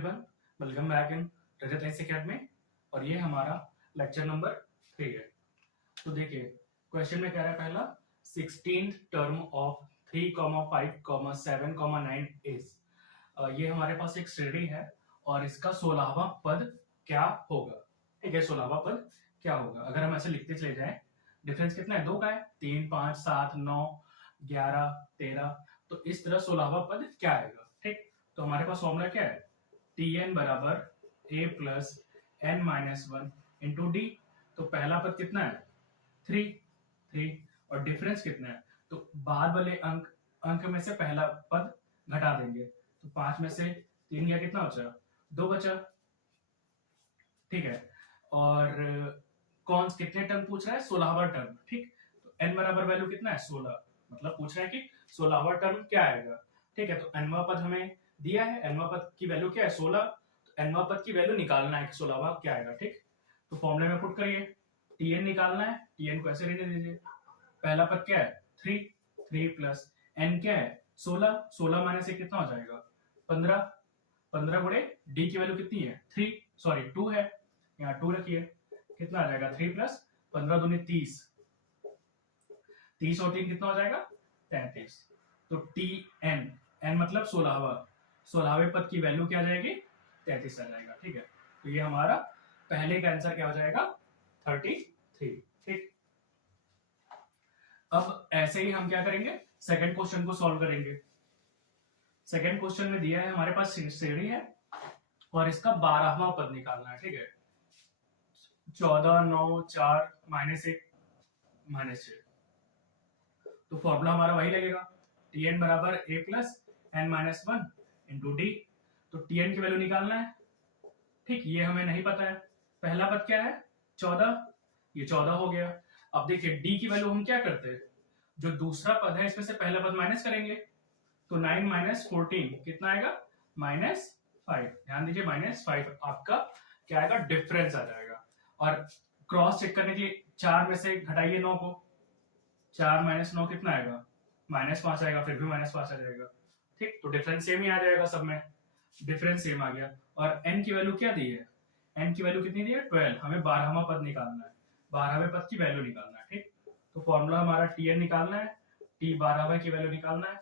Everyone, welcome back in Rajat S academy. और ये हमारा लेक्चर नंबर 3 है। तो देखिए क्वेश्चन में कह रहा है पहला 16th टर्म ऑफ 3, 5, 7, 9 इज। ये हमारे पास एक श्रेणी है और इसका 16वां पद क्या होगा। ठीक है, 16वां पद क्या होगा। अगर हम ऐसे लिखते चले जाएं, डिफरेंस कितना है, 2 का है, 3, 5, 7, 9, 11, 13। तो इस तरह 16वां पद क्या आएगा। ठीक, तो हमारे पास फॉर्मूला क्या है, Tn बराबर a plus n minus 1 into D. तो पहला पद कितना है, 3 और डिफरेंस कितना है, तो बाद वाले अंक में से पहला पद घटा देंगे। तो 5 में से 3 गया, कितना बचा, 2 बचा। ठीक है, और कौन कितने टर्म पूछ रहा है, 16वां टर्म। ठीक, तो n बराबर वैल्यू कितना है, 16, मतलब पूछ रहा है कि 16वां टर्म क्या आएगा। ठीक है, तो nवां पद हमें दिया है, nवां पद की वैल्यू क्या है, 16। तो nवां पद की वैल्यू निकालना है कि 16वां क्या आएगा। ठीक, तो फॉर्मूले में पुट करिए, tn निकालना है, tn को ऐसे रहने दीजिए। पहला पद क्या है, 3 प्लस n क्या है, 16 माइनस से कितना हो जाएगा, 15 गुणे d की वैल्यू कितनी है, 2 है, यहाँ 2 रखिए, कितना आ जाएगा, 3 प्लस 15 दूनी 30 और 3 कितना हो जाएगा, 33। तो Tn, n मतलब 16वें पद की वैल्यू क्या आ जाएगी, 33 आ जाएगा। ठीक है, तो ये हमारा पहले का आंसर क्या हो जाएगा, 33। ठीक, अब ऐसे ही हम क्या करेंगे, सेकंड क्वेश्चन को सॉल्व करेंगे। सेकंड क्वेश्चन में दिया है हमारे पास श्रेणी है और इसका 12वां पद निकालना है। ठीक है, 14, 9, 4, -1, -6। तो फॉर्मूला हमारा वही लगेगा, Tn बराबर a plus n minus 1 into D. तो Tn की वैल्यू निकालना है। ठीक, ये हमें नहीं पता है। पहला पद क्या है, 14, ये 14 हो गया। अब देखिए d की वैल्यू हम क्या करते हैं, जो दूसरा पद है इसमें से पहला पद माइनस करेंगे। तो 9 माइनस 14 कितना आएगा, -5। ध्यान दीजिए, -5 आपका क्या आएगा, डिफरेंस आ जाएगा। और क्रॉस चेक करने के लिए 4 में से घटाइए 9 को, 4 माइनस 9 कितना आएगा, -5 आएगा, फिर भी -5 आ जाएगा। ठीक, तो डिफरेंस सेम ही आ जाएगा, सब में डिफरेंस सेम आ गया। और n की वैल्यू क्या दी है, n की वैल्यू कितनी दी है, 12। हमें 12वां पद निकालना है, 12वें पद की वैल्यू निकालना है। ठीक, तो फॉर्मूला हमारा Tn निकालना है, t 12वें की वैल्यू निकालना है।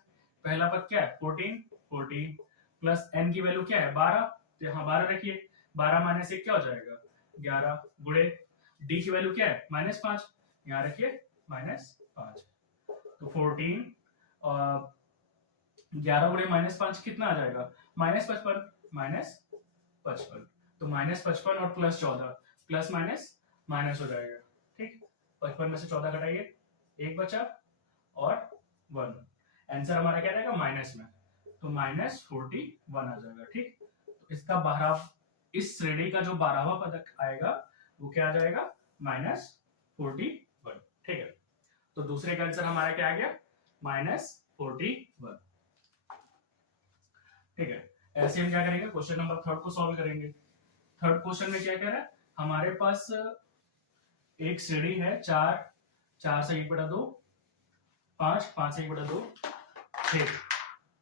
पहला पद क्या है, 14 प्लस n की वैल्यू क्या है, 12। तो यहाँ 12 रखिए, 12 माइनस 1 क्या हो जाएगा, 11 गुणे d की वैल्यू क्या है, -5, यहाँ रखिए -5। तो 14 और 11 गुणे -5 कितना आ जाएगा, -55। तो -55 और +14, प्लस माइनस माइनस हो जाएगा। ठीक, 55 में से 14 घटाइए, 1 बचा और 1। आंसर हमारा क्या रहेगा, माइनस में, तो -41 आ जाएगा। ठीक, तो इसका 12, इस श्रेणी का जो 12वां पद आएगा वो क्या आ जाएगा, -41। ठीक है, तो दूसरे का आंसर हमारा क्या आ गया, -41। ठीक है, ऐसे हम क्या करेंगे, क्वेश्चन नंबर 3 को सॉल्व करेंगे। थर्ड क्वेश्चन में क्या कह रहा है, हमारे पास एक श्रेणी है, 4 से 1/2, 5 से 1/2, 6।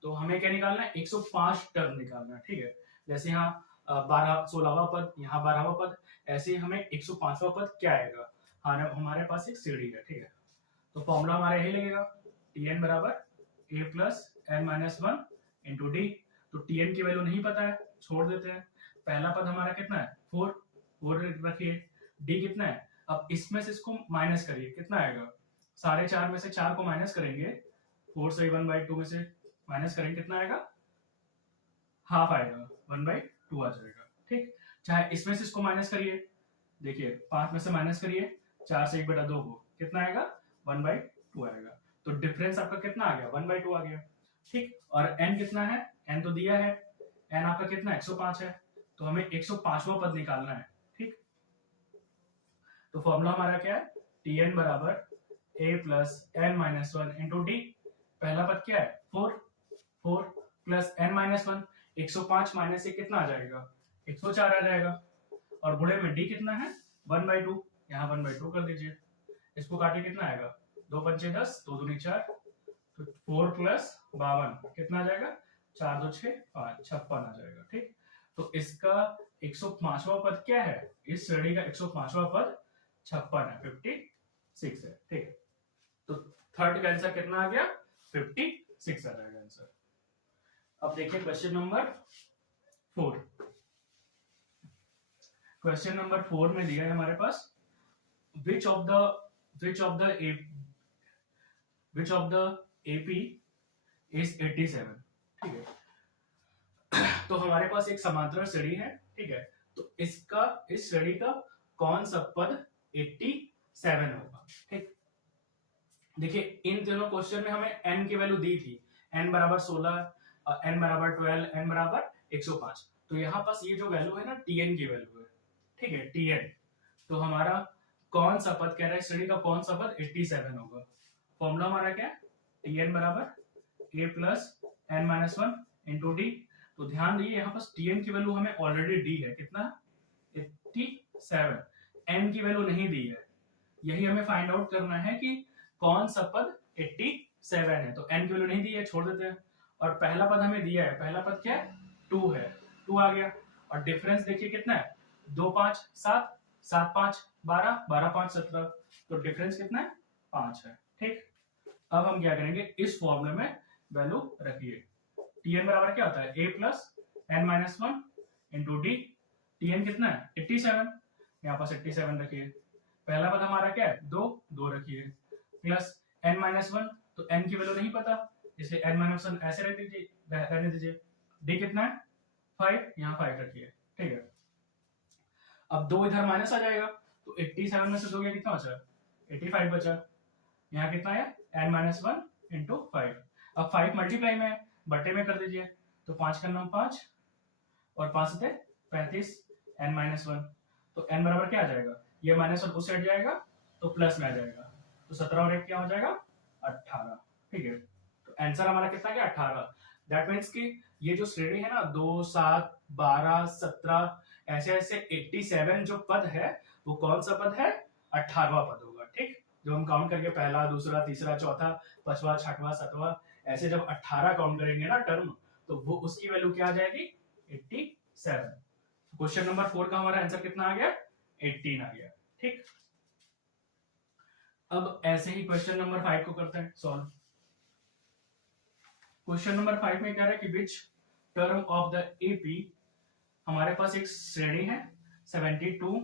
तो हमें क्या निकालना है, 105 टर्म निकालना है। ठीक है, जैसे यहाँ 16वां पद, यहाँ 12वां पद, ऐसे ही हमें 105वां पद क्या आएगा। हमारे पास एक श्रेणी है। ठीक है, तो फॉर्मूला हमारा यही लगेगा, Tn बराबर a plus n minus 1 into D. तो Tn की वैल्यू नहीं पता है, छोड़ देते हैं। पहला पद हमारा कितना है, 4 रखिए, d कितना है। अब इसमें से इसको माइनस करिए, कितना आएगा, 4.5 में से 4 को माइनस करेंगे, 4 से 1/2 में से माइनस करेंगे, कितना आएगा, हाफ आएगा, 1/2 आ जाएगा। ठीक, चाहे इसमें से इसको माइनस करिए, देखिए 5 में से माइनस करिए 4 से 1/2 को, कितना आएगा, 1/2 आएगा। तो डिफरेंस आपका कितना आ गया, 1/2 आ गया। ठीक, और n कितना है, n तो दिया है, n आपका कितना है, 105 है। तो हमें 105वां पद निकालना है। ठीक, तो फॉर्मूला हमारा क्या है, Tn बराबर a plus n minus 1 into D. पहला पद क्या है, 4 प्लस n माइनस 1, 105 माइनस से कितना आ जाएगा, 104 आ जाएगा। और गुणे में d कितना है, 1/2, यहाँ 1/2 कर दीजिए। इसको काटिए, कितना आएगा, 2 पंचे 10, 2 दूनी 4, तो 4 प्लस 52 कितना आ जाएगा, 4 2 6 5, 56 आ जाएगा। ठीक, तो इसका 105वां पद क्या है, इस श्रेणी का 105वां पद 56 है, 56 है। ठीक है, तो थर्ड का आंसर कितना आ गया, 56 आ जाएगा आंसर। अब देखिए क्वेश्चन नंबर 4। क्वेश्चन नंबर 4 में दिया है हमारे पास which of the which of the AP is 87। ठीक है, तो हमारे पास एक समांतर श्रेणी है। ठीक है, तो इसका इस श्रेणी का कौन सा पद 87 होगा। ठीक, देखिए इन दोनों क्वेश्चन में हमें n की वैल्यू दी थी, n बराबर 16, n बराबर 12, n बराबर 105। तो यहाँ पास ये जो वैल्यू है ना, tn की वैल्यू है। ठीक है, tn, तो हमारा कौन सा पद कह रहा है, श्रेणी का कौन सा पद 87 होगा। फॉर्मूला हमारा क्या है, tn बराबर a plus n minus 1 into D. तो ध्यान दीजिए यहाँ पास tn की वैल्यू हमें ऑलरेडी दी है, कितना 87, n की वैल्यू नहीं दी है। यही हमें फाइंड आउट करना है कि कौन सा पद 87 है। तो n की वैल्यू नहीं दी है, छोड़ देते हैं। और पहला पद हमें दिया है, पहला पद क्या है, 2 है, 2 आ गया। और डिफरेंस देखिए कितना है, 2 5 7, 7 5 12, 12 5 17, तो डिफरेंस कितना है, 5 है। ठीक, अब हम क्या करेंगे, इस फॉर्मूले में वैल्यू रखिए। tn बराबर क्या होता है, a plus n minus 1 into D. tn कितना है, 87, यहाँ पास 87 रखिए। पहला पद हमारा क्या है, 2, 2 रखिए, प्लस n माइनस 1, तो n की वैल्यू नहीं पता, इसलिए n माइनस 1 ऐसे रहने दीजिए। d कितना है, 5, यहाँ 5 रखिए। ठीक है, अब 2 इधर माइनस आ जाएगा, तो 87 में से 2 कितना बचा, 85 बचा। यहाँ कितना है, n माइनस 1 इंटू 5। अब 5 मल्टीप्लाई में है, बटे में कर दीजिए, तो 5 का नाम 5 और 5 से 35, n माइनस 1। तो n बराबर क्या आ जाएगा, ये माइनस 1 उस साइड जाएगा तो प्लस में आ जाएगा, तो 17 और 1 क्या हो जाएगा, 18। ठीक है, तो आंसर हमारा कितना गया, 18। दैट मीन्स कि ये जो श्रेणी है ना, 2 7 12 17 ऐसे ऐसे 87 जो पद है, वो कौन सा पद है, 18वां पद होगा। ठीक, जो हम काउंट करके पहला दूसरा तीसरा चौथा पांचवा छठवां सातवां ऐसे जब 18 काउंट करेंगे ना टर्म, तो वो उसकी वैल्यू क्या आ जाएगी, 87। क्वेश्चन नंबर 4 का हमारा आंसर कितना आ गया, 18 आ गया। ठीक, अब ऐसे ही क्वेश्चन नंबर 5 को करते हैं सॉल्व। क्वेश्चन नंबर 5 में कह रहा है कि which term of the AP, हमारे पास एक श्रेणी है 72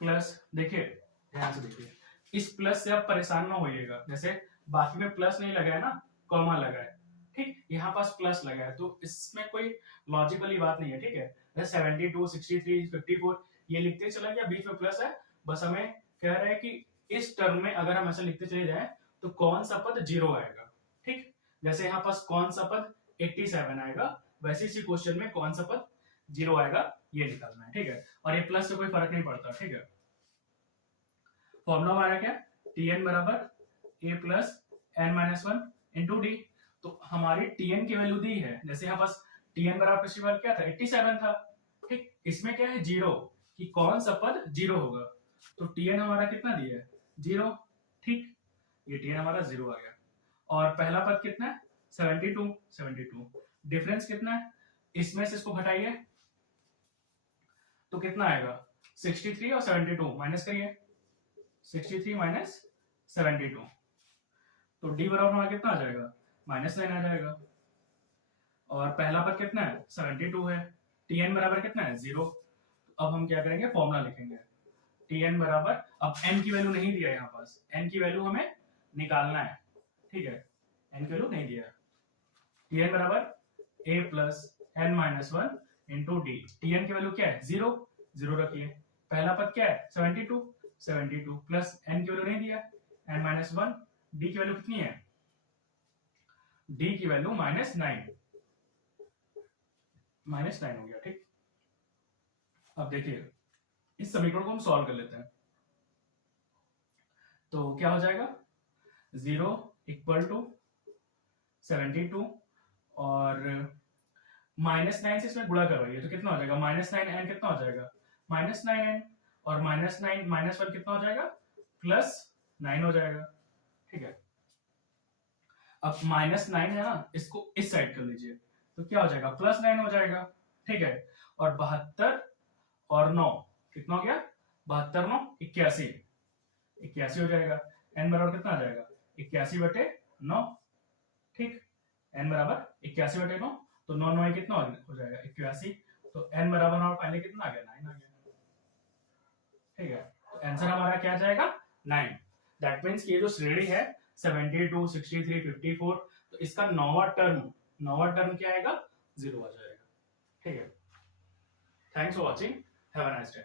प्लस, देखिए ध्यान से देखिए, इस प्लस से आप परेशान ना होइएगा, जैसे बाकी में प्लस नहीं लगा है ना, कॉमा लगा है। ठीक, यहाँ पास प्लस लगा है, तो इसमें कोई लॉजिकली बात नहीं है। ठीक है, जैसे 72 63 54 ये लिखते चला गया, बीच में प्लस है, बस हमें कह रहा है कि इस टर्म में अगर हम ऐसा लिखते चले जाए तो कौन सा पद 0 आएगा। ठीक, जैसे यहाँ पास कौन सा पद 87 आएगा, वैसे इसी क्वेश्चन में कौन सा पद 0 आएगा ये निकालना है। ठीक है, और ये प्लस से कोई फर्क नहीं पड़ता। ठीक है, फॉर्मूला हमारा क्या, tn बराबर a plus n minus 1 into D. तो हमारी tn की वैल्यू दी है, जैसे यहाँ पास tn बराबर पिछली बार क्या था, 87 था। ठीक, इसमें क्या है 0, कि कौन सा पद 0 होगा, तो tn हमारा कितना दिया है, 0। ठीक, ये tn हमारा 0 आ गया। और पहला पद कितना है, 72 72, डिफरेंस कितना है, इसमें से इसको घटाइए तो कितना आएगा, 63 और 72 माइनस करिए, 63 माइनस 72, तो डी बराबर हमारा कितना आ जाएगा, -9 आ जाएगा। और पहला पद कितना है, 72 है, tn बराबर कितना है, 0। अब हम क्या करेंगे, फॉर्मूला लिखेंगे, tn बराबर, अब n की वैल्यू नहीं दिया यहाँ पास, n की वैल्यू हमें निकालना है। ठीक है, n की वैल्यू नहीं दिया, tn बराबर a plus n minus 1 into D. tn की वैल्यू क्या है, 0, 0 रखिए। पहला पद क्या है, 72 72 प्लस n की वैल्यू नहीं दिया, n माइनस 1, डी की वैल्यू कितनी है, डी की वैल्यू -9 हो गया। ठीक, अब देखिए इस समीकरण को हम सॉल्व कर लेते हैं, तो क्या हो जाएगा, 0 इक्वल टू 72 और -9 से इसमें गुणा करवाइए तो कितना हो जाएगा, -9n कितना हो जाएगा, -9n, और -9 -1 कितना हो जाएगा, +9 हो जाएगा। ठीक है, अब -9 है ना, इसको इस साइड कर लीजिए, तो क्या हो जाएगा, +9 हो जाएगा। ठीक है। और 72 और 9 कितना हो गया, 72 9 81, 81 हो जाएगा। n बराबर कितना आ जाएगा, 81/9, ठीक। n बराबर 81/9, तो 9 9 कितना हो जाएगा 81, तो n बराबर हमारा फाइनली कितना आ गया 9 आ गया, ठीक है। तो आंसर हमारा क्या आ जाएगा 9। दैट मींस ये जो श्रेणी है 72 63 54, तो इसका नौवां टर्म क्या आएगा 0 आ जाएगा, ठीक है। Thanks for watching, have a nice day.